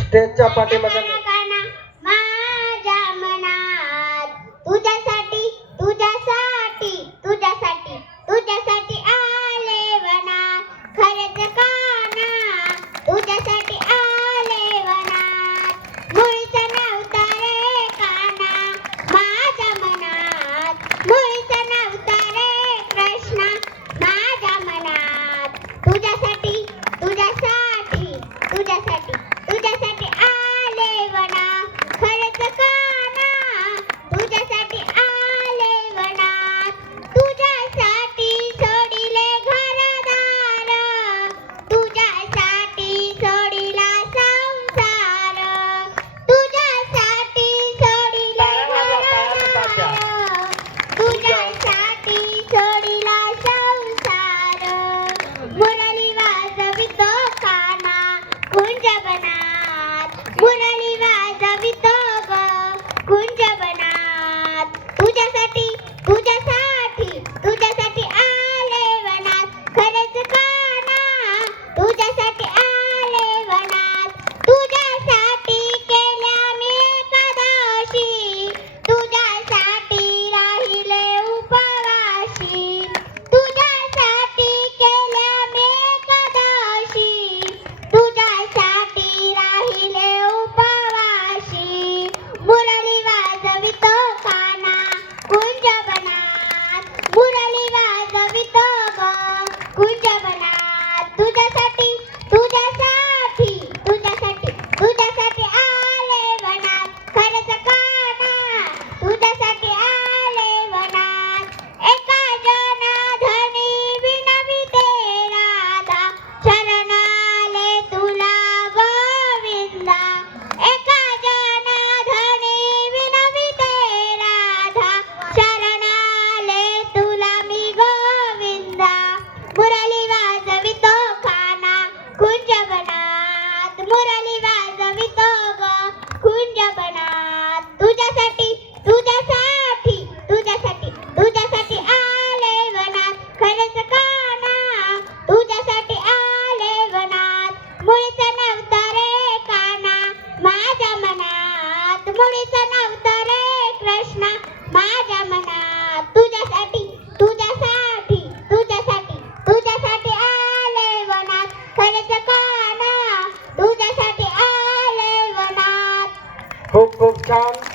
स्टेजच्या पाठीमागे 独家三 पुरणपोळीचा नवतर कृष्णा. माझ्या मना तुझ्यासाठी तुझ्यासाठी तुझ्यासाठी तुझ्यासाठी आले वनात. खरेच काना तुझ्यासाठी आले वनात. खूप खूप छान.